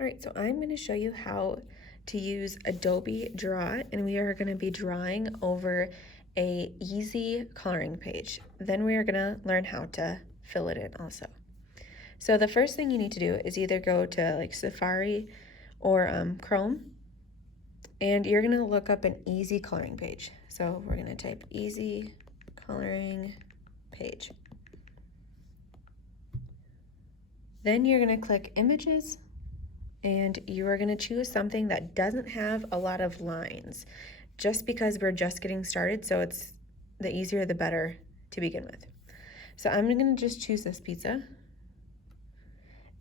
All right, so I'm going to show you how to use Adobe Draw, and we are going to be drawing over a easy coloring page. Then we are going to learn how to fill it in also. So the first thing you need to do is either go to like Safari or Chrome, and you're going to look up an easy coloring page. So we're going to type easy coloring page. Then you're going to click images, and you are going to choose something that doesn't have a lot of lines, just because we're just getting started, so it's the easier the better to begin with. So I'm going to just choose this pizza,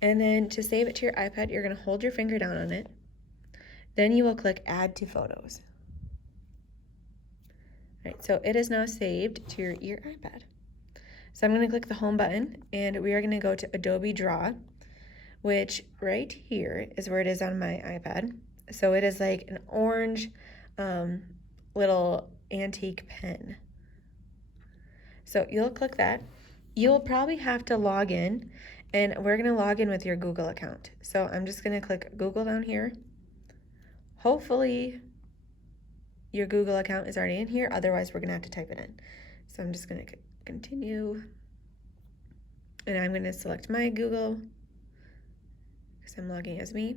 and then to save it to your iPad, you're going to hold your finger down on it. Then you will click Add to Photos. All right, so it is now saved to your iPad. So I'm going to click the Home button, and we are going to go to Adobe Draw, which right here is where it is on my iPad. So it is like an orange little antique pen. So you'll click that. You'll probably have to log in, and we're going to log in with your Google account. So I'm just going to click Google down here. Hopefully your Google account is already in here, otherwise we're going to have to type it in. So I'm just going to continue, and I'm going to select my Google because I'm logging as me.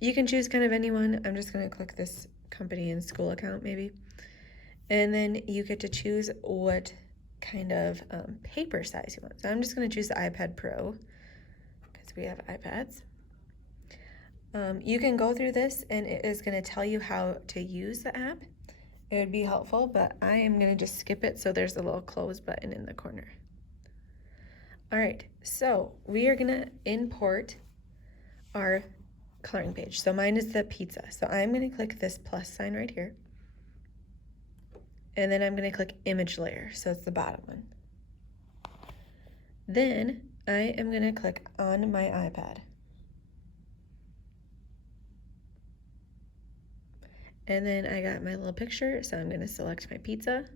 You can choose kind of anyone. I'm just going to click this company and school account maybe. And then you get to choose what kind of paper size you want. So I'm just going to choose the iPad Pro because we have iPads. You can go through this and it is going to tell you how to use the app. It would be helpful, but I am going to just skip it, so there's a little close button in the corner. All right, so we are going to import our coloring page. So mine is the pizza. So I'm going to click this plus sign right here. And then I'm going to click image layer. So it's the bottom one. Then I am going to click on my iPad. And then I got my little picture. So I'm going to select my pizza.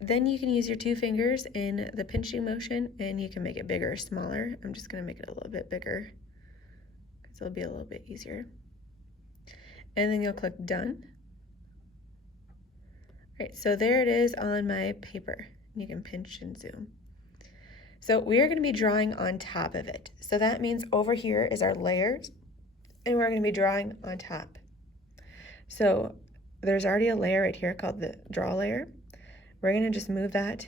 Then you can use your two fingers in the pinching motion, and you can make it bigger or smaller. I'm just going to make it a little bit bigger because it'll be a little bit easier. And then you'll click done. All right, so there it is on my paper. You can pinch and zoom. So we are going to be drawing on top of it. So that means over here is our layers, and we're going to be drawing on top. So there's already a layer right here called the draw layer. We're going to just move that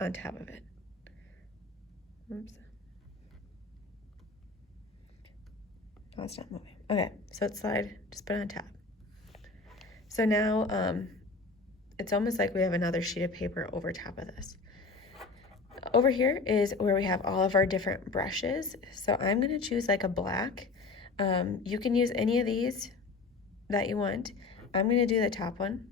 on top of it. Oops. Oh, it's not moving. Okay, so it's slide, just put it on top. So now it's almost like we have another sheet of paper over top of this. Over here is where we have all of our different brushes. So I'm going to choose like a black. You can use any of these that you want. I'm going to do the top one.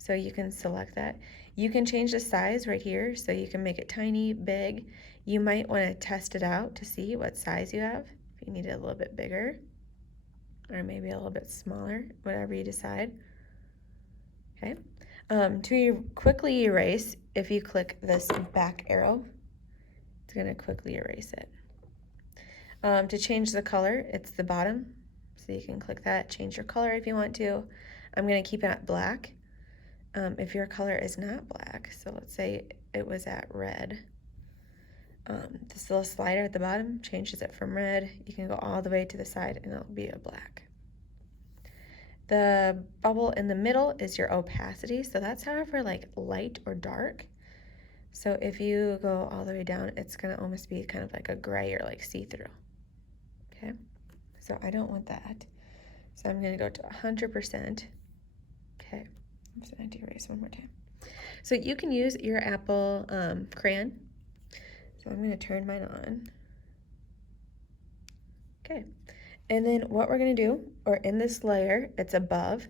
So you can select that. You can change the size right here, so you can make it tiny, big. You might want to test it out to see what size you have. If you need it a little bit bigger, or maybe a little bit smaller, whatever you decide. Okay. To quickly erase, if you click this back arrow, it's going to quickly erase it. To change the color, it's the bottom, so you can click that, change your color if you want to. I'm going to keep it at black. If your color is not black, so let's say it was at red, this little slider at the bottom changes it from red. You can go all the way to the side and it'll be a black. The bubble in the middle is your opacity, so that's however like light or dark. So if you go all the way down, it's going to almost be kind of like a gray or like see-through. Okay, so I don't want that. So I'm going to go to 100%. Okay. I'm just going to erase one more time. So you can use your Apple crayon. So I'm going to turn mine on. Okay. And then what we're going to do, or in this layer, it's above,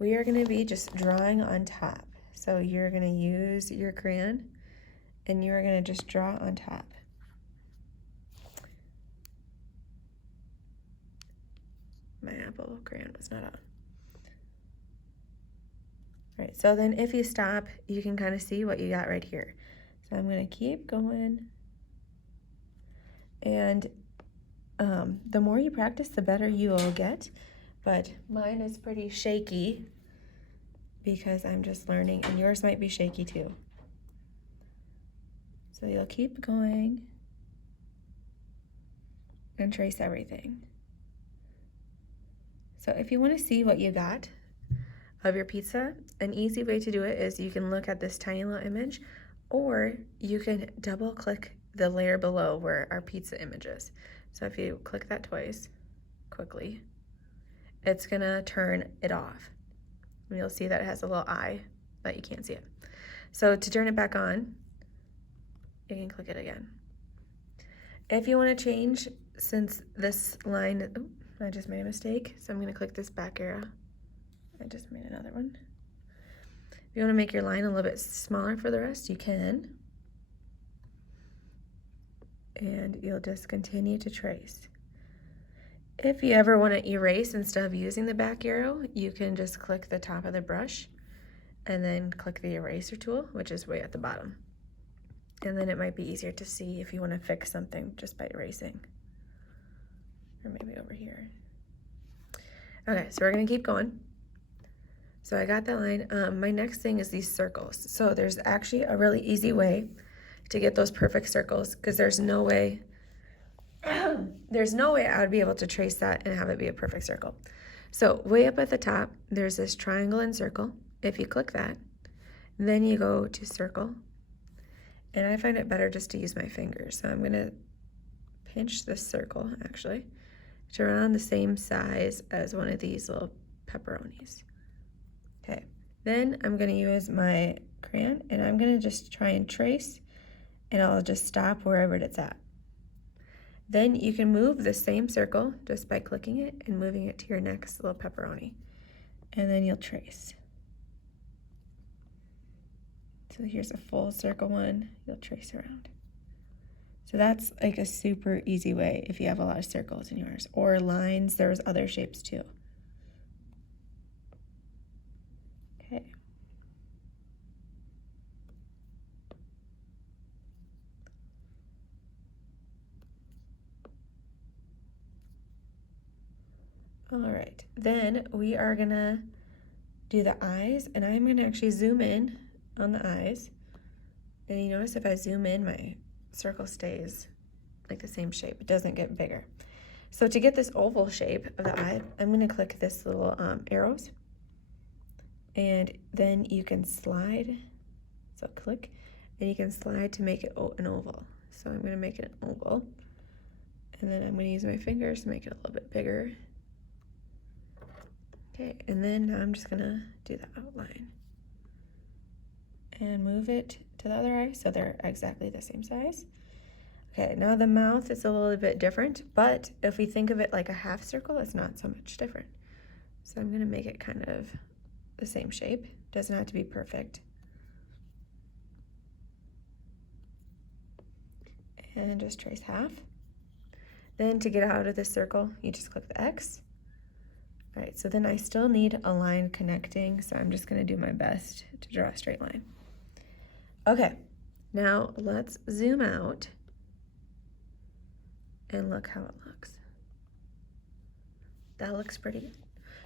we are going to be just drawing on top. So you're going to use your crayon, and you're going to just draw on top. My Apple crayon was not on. Right, so then if you stop, you can kind of see what you got right here. So I'm going to keep going. And the more you practice, the better you will get. But mine is pretty shaky because I'm just learning, and yours might be shaky too. So you'll keep going and trace everything. So if you want to see what you got of your pizza, an easy way to do it is you can look at this tiny little image, or you can double click the layer below where our pizza image is. So if you click that twice quickly, it's gonna turn it off. And you'll see that it has a little eye that you can't see it. So to turn it back on, you can click it again. If you want to change, since this line, oh, I just made a mistake, so I'm going to click this back arrow. I just made another one. If you want to make your line a little bit smaller for the rest, you can. And you'll just continue to trace. If you ever want to erase instead of using the back arrow, you can just click the top of the brush and then click the eraser tool, which is way at the bottom. And then it might be easier to see if you want to fix something just by erasing. Or maybe over here. Okay, so we're going to keep going. So I got that line. My next thing is these circles. So there's actually a really easy way to get those perfect circles, because there's no way I would be able to trace that and have it be a perfect circle. So way up at the top, there's this triangle and circle. If you click that, then you go to circle. And I find it better just to use my fingers. So I'm gonna pinch this circle, actually, to around the same size as one of these little pepperonis. Okay, then I'm gonna use my crayon and I'm gonna just try and trace, and I'll just stop wherever it's at. Then you can move the same circle just by clicking it and moving it to your next little pepperoni. And then you'll trace. So here's a full circle one, you'll trace around. So that's like a super easy way if you have a lot of circles in yours, or lines. There's other shapes too. Okay. All right, then we are gonna do the eyes, and I'm gonna actually zoom in on the eyes. And you notice if I zoom in, my circle stays like the same shape. It doesn't get bigger. So to get this oval shape of the eye, I'm gonna click this little arrows, and then you can slide. So click, and you can slide to make it an oval. So I'm gonna make it an oval, and then I'm gonna use my fingers to make it a little bit bigger. Okay, and then I'm just gonna do the outline and move it to the other eye so they're exactly the same size. Okay, now the mouth is a little bit different, but if we think of it like a half circle, it's not so much different. So I'm gonna make it kind of the same shape. Doesn't have to be perfect. And just trace half. Then to get out of this circle, you just click the X. All right, so then I still need a line connecting, so I'm just gonna do my best to draw a straight line. Okay, now let's zoom out and look how it looks. That looks pretty good.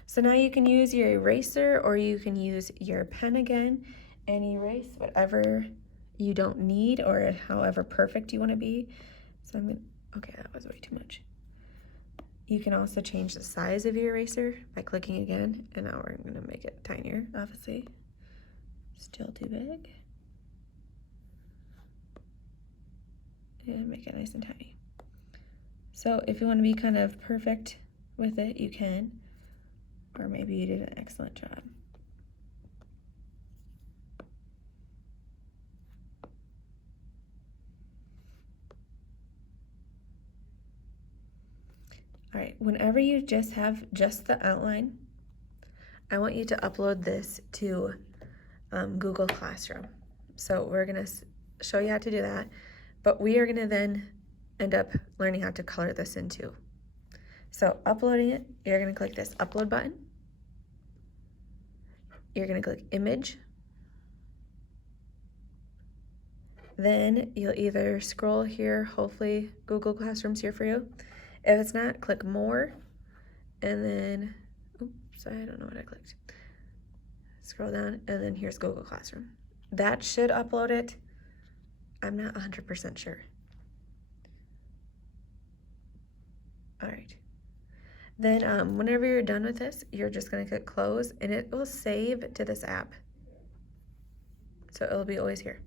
So now you can use your eraser, or you can use your pen again and erase whatever you don't need or however perfect you want to be. So I'm gonna, okay, that was way too much. You can also change the size of your eraser by clicking again, and now we're gonna make it tinier, obviously. Still too big. And make it nice and tiny. So if you want to be kind of perfect with it, you can, or maybe you did an excellent job. All right, whenever you just have just the outline, I want you to upload this to Google Classroom. So we're gonna show you how to do that, but we are gonna then end up learning how to color this in too. So uploading it, you're gonna click this upload button. You're gonna click image. Then you'll either scroll here, hopefully Google Classroom's here for you. If it's not, click more, and then, oops, I don't know what I clicked. Scroll down, and then here's Google Classroom. That should upload it. I'm not 100% sure. All right. Then whenever you're done with this, you're just gonna click close, and it will save to this app. So it'll be always here.